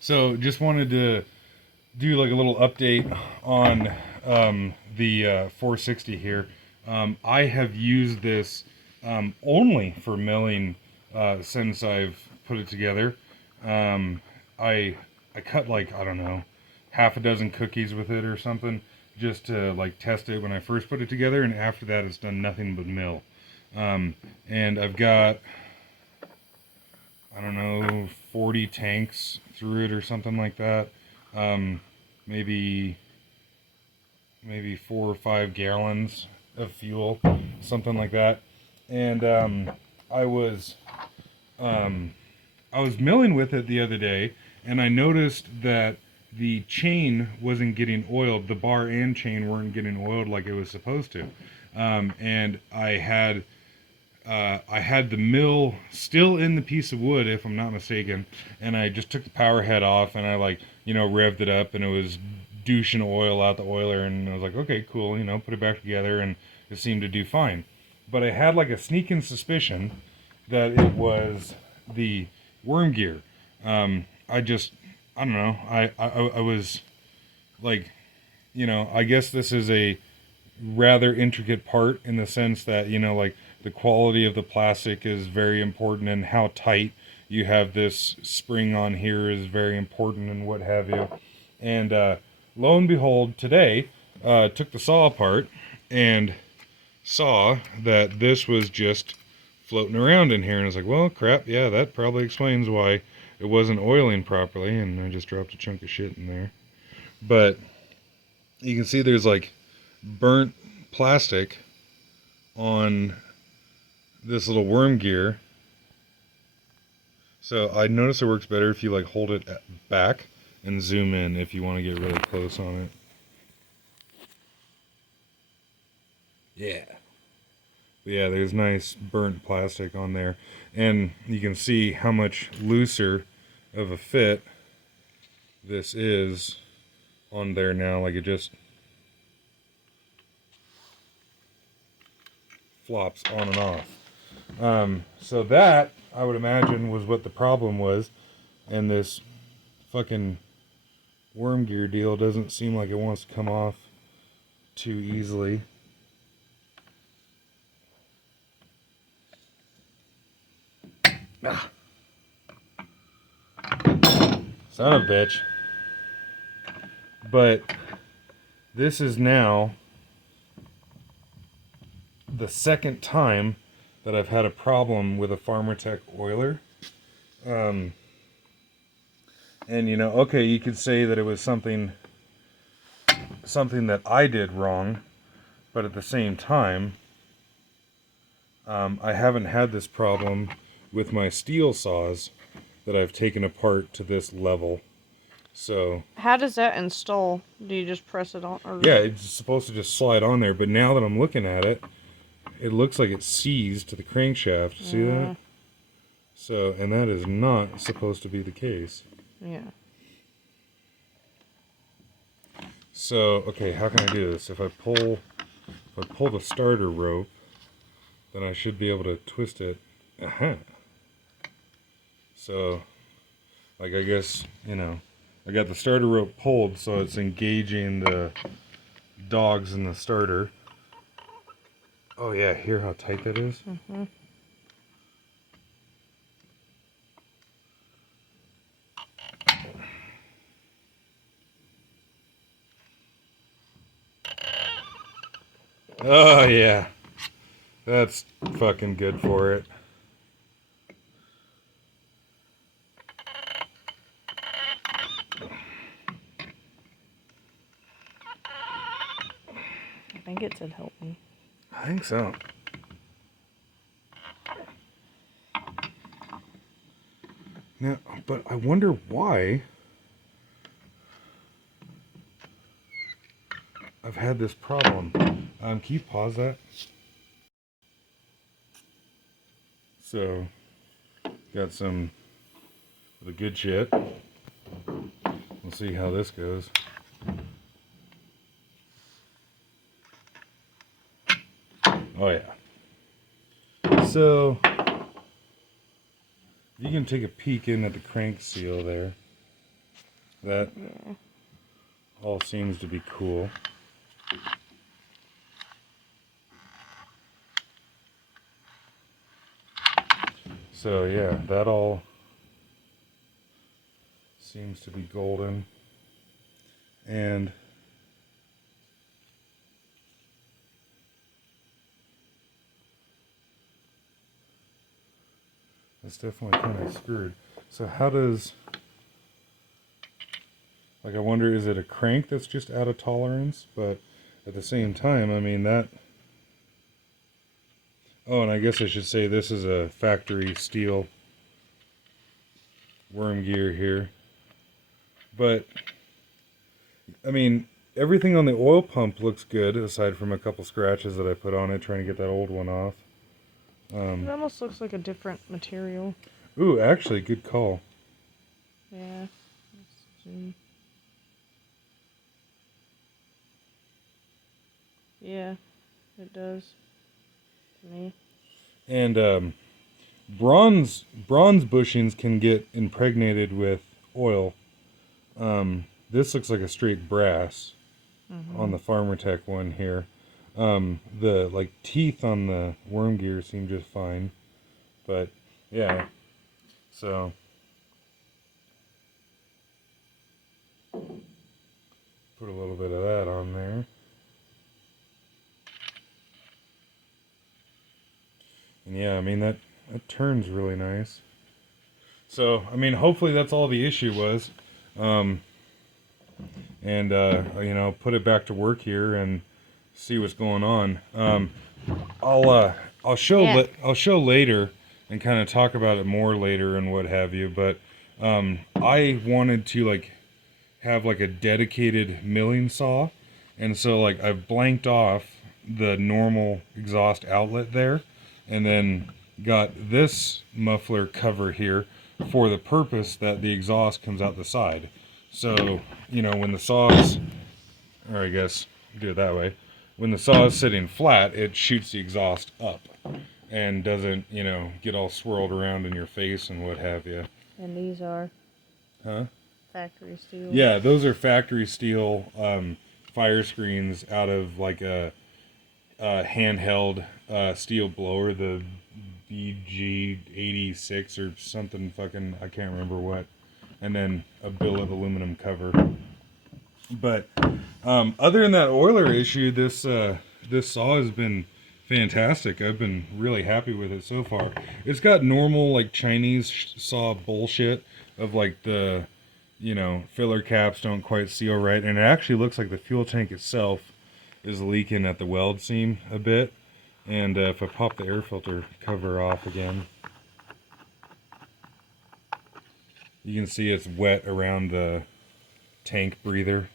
So just wanted to do like a little update on the 460 here. I have used this only for milling since I've put it together. Um, I I cut like, I don't know, half a dozen cookies with it or something, just to like test it when I first put it together, and after that it's done nothing but mill. Um, and I've got, I don't know, 40 tanks through it or something like that. Um, maybe 4 or 5 gallons of fuel, something like that. And I was um, I was milling with it the other day, and I noticed that the chain wasn't getting oiled. The bar and chain weren't getting oiled like it was supposed to. And I had the mill still in the piece of wood, if I'm not mistaken, and I just took the power head off and I like, revved it up, and it was douching oil out the oiler, and I was like, okay, cool, put it back together, and it seemed to do fine. But I had like a sneaking suspicion that it was the worm gear. I don't know. I was like, I guess this is a rather intricate part in the sense that, like the quality of the plastic is very important, and how tight you have this spring on here is very important, and what have you. And lo and behold, today, took the saw apart and saw that this was just floating around in here, and I was like, well, crap, yeah, that probably explains why it wasn't oiling properly, and I just dropped a chunk of shit in there. But you can see there's like burnt plastic on this little worm gear. So I notice it works better if you like hold it back and zoom in if you want to get really close on it. Yeah. But yeah, there's nice burnt plastic on there. And you can see how much looser of a fit this is on there now. Like it just flops on and off. So that, I would imagine, was what the problem was. And this fucking worm gear deal doesn't seem like it wants to come off too easily. Ah. Son of a bitch. But this is now the second time that I've had a problem with a Farmertec oiler. And okay, you could say that it was something that I did wrong, but at the same time, I haven't had this problem with my steel saws that I've taken apart to this level. So how does that install? Do you just press it on? Or... yeah, it's supposed to just slide on there, but now that I'm looking at it, it looks like it's seized to the crankshaft. See that? So, and that is not supposed to be the case. Yeah. So, okay, how can I do this? If I pull the starter rope, then I should be able to twist it. Aha. So, like, I guess, I got the starter rope pulled, so it's engaging the dogs in the starter. Oh yeah, hear how tight that is? Mm-hmm. Oh yeah, that's fucking good for it. I think it said help me. I think so. Now, but I wonder why I've had this problem. Can you pause that? So, got some of the good shit. We'll see how this goes. Oh yeah. So, you can take a peek in at the crank seal there. That Yeah. all seems to be cool. So yeah, that all seems to be golden. And it's definitely kind of screwed. So how does, like, I wonder, is it a crank that's just out of tolerance? But at the same time, I mean, that, oh, and I guess I should say this is a factory steel worm gear here. But, I mean, everything on the oil pump looks good, aside from a couple scratches that I put on it trying to get that old one off. It almost looks like a different material. Ooh, actually, good call. Yeah. Let's zoom. Yeah, it does. To me. And bronze bushings can get impregnated with oil. This looks like a straight brass on the Farmertec one here. The like teeth on the worm gear seem just fine, but yeah. So put a little bit of that on there. And yeah, I mean that turns really nice. So I mean, hopefully that's all the issue was. And you know, put it back to work here and see what's going on. I'll show Yeah. I'll show later and kind of talk about it more later and what have you. But I wanted to like have like a dedicated milling saw, and so like I've blanked off the normal exhaust outlet there, and then got this muffler cover here for the purpose that the exhaust comes out the side. So, you know, when the saw's, or I guess do it that way, when the saw is sitting flat, it shoots the exhaust up and doesn't, you know, get all swirled around in your face and what have you. And these are Huh? factory steel. Yeah, those are factory steel fire screens out of like a handheld steel blower, the BG86 or something fucking, I can't remember what, and then a billet aluminum cover. But other than that oiler issue, this saw has been fantastic. I've been really happy with it so far. It's got normal like Chinese saw bullshit of like the, you know, filler caps don't quite seal right, and it actually looks like the fuel tank itself is leaking at the weld seam a bit. And if I pop the air filter cover off again, you can see it's wet around the tank breather.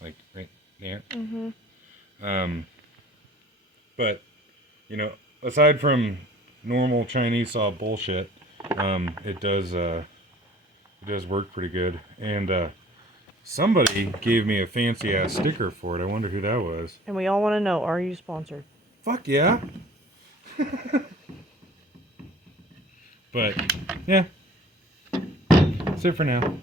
Like right there. But, you know, aside from normal Chinese saw bullshit, it does work pretty good. And somebody gave me a fancy ass sticker for it. I wonder who that was. And we all want to know, are you sponsored? Fuck yeah. But yeah, that's it for now.